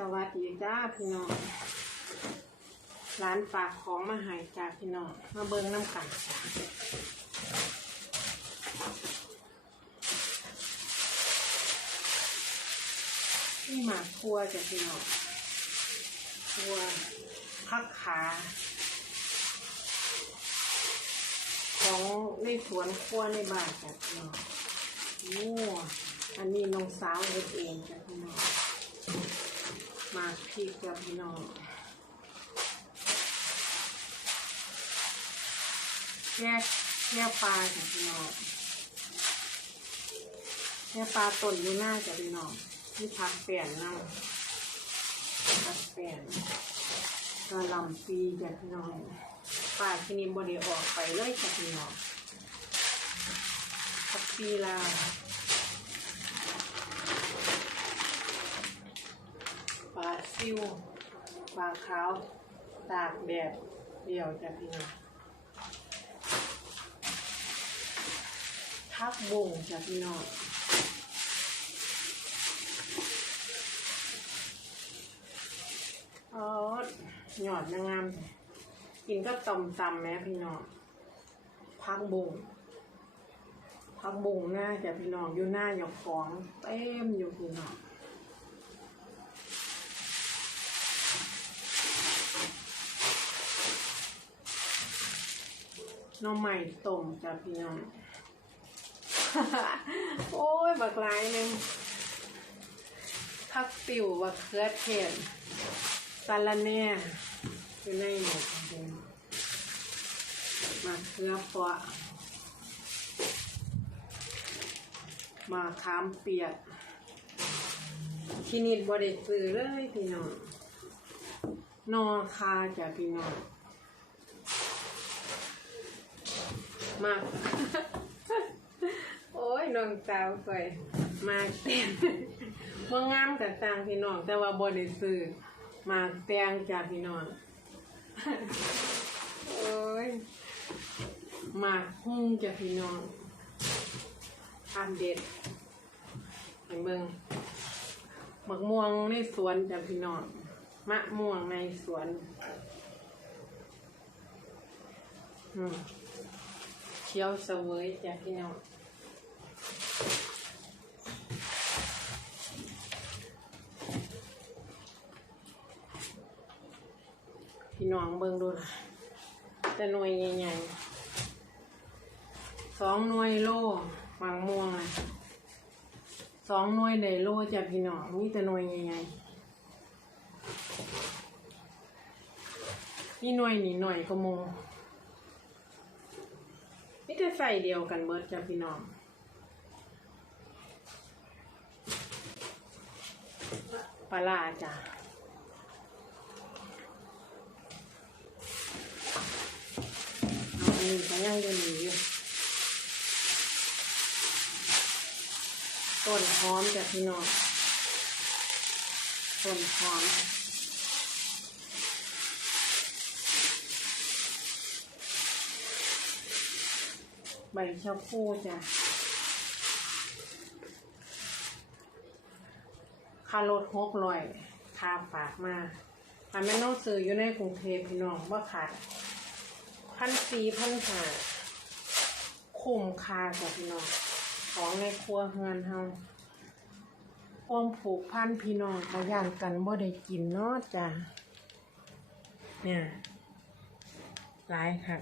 สวัสดีจ้าพี่น้องร้านฝากของมาหายจ้าพี่น้อง มาเบิ้งน้ำกันนี่หมากคัวจ้ะพี่น้องคัวพักขา ของในสวนคัวในบ้านจ้ะพี่น้องโอ้อันนี้น้องสาวเองจ้ะพี่น้อง มาพริกจ้ะพี่น้องแยกแยกปลาจ้ะพี่น้องแยกปลาต้นอยู่หน้าจ้ะพี่น้องที่พักเปลี่ยนน่าพักเปลี่ยนกระลำปีจ้ะพี่น้องปลาที่นี่บไดีออกไปเลยจ้ะพี่น้องพักปีลา ฟิวปลาขาวตากแดดเดียวจะพี่น้องทักบงจ้ะพี่น้องอ๋อหยอดนางงามกินก็ตำตำแม่พี่น้องพักบงพักบงหน้าจ้ะพี่น้องอยู่หน้าหยกของเต็มอยู่พี่น้อง น้องใหม่ต้มจ้ะพี่น้อง โอ้ย บักหลายหนึ่งผักติวบักเขือเทศสาระแหน่อยู่ในหมดเองมาเขือเพาะมาขามเปียกที่นิดบริซื้อเลยพี่น้องนอคาจ้ะพี่น้อง มาก โอ้ยน้องสาวไปมาเต้นว่างามกับต่างพี่น้องแต่ว่าบ่ได้ซื้อมาแตงจากพี่น้องโอ้ยมาหุ้งจากพี่น้องทานเด็ดเห็นเบิ่งมักม่วงในสวนจากพี่น้องมะม่วงในสวน อืม คี้ยวเสวยจากพี่น้องพี่น้องเบิ่งดูนะแต่หน่วยใหญ่ๆสองหน่วยโลวางม่วงนะสองหน่วยไดโลจ้ะพี่น้องมีแต่หน่วยใหญ่ๆนี่หน่วยนี่หน่อยก็โม นี่จะใส่เดียวกันเบิดจ้ะพี่น้องปลาร้าจ้ะเอาอันนี้ก็ยังเดินอยู่ต้นหอมจาพี่น้องต้นหอม ใบชะพูจ้ะคารถหกลอยคาฝากมาอันแม่น้องซื้ออยู่ในกรุงเทพพี่น้องว่าขาดพันสี่พันห้าคุ้มค่ากับพี่น้อง ของในครัวเฮือนเฮาความผูกพันพี่น้องก็ย่านกันบ่ได้กินเนาะจ้ะเนี่ยหลายค่ะ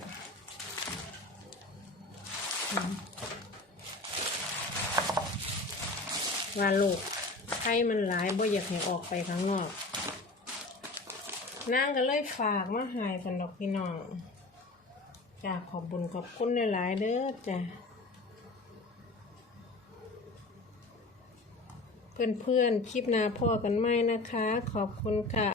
ว่าลูกให้มันหลายบ่อยากให้ออกไปข้างนอกนางก็เลยฝากมาหายกันดอกพี่น้องจ้าขอบบุญขอบคุณหลายๆเด้อจ้ะเพื่อนๆคลิปนาพ่อกันไหมนะคะ ขอบคุณค่ะ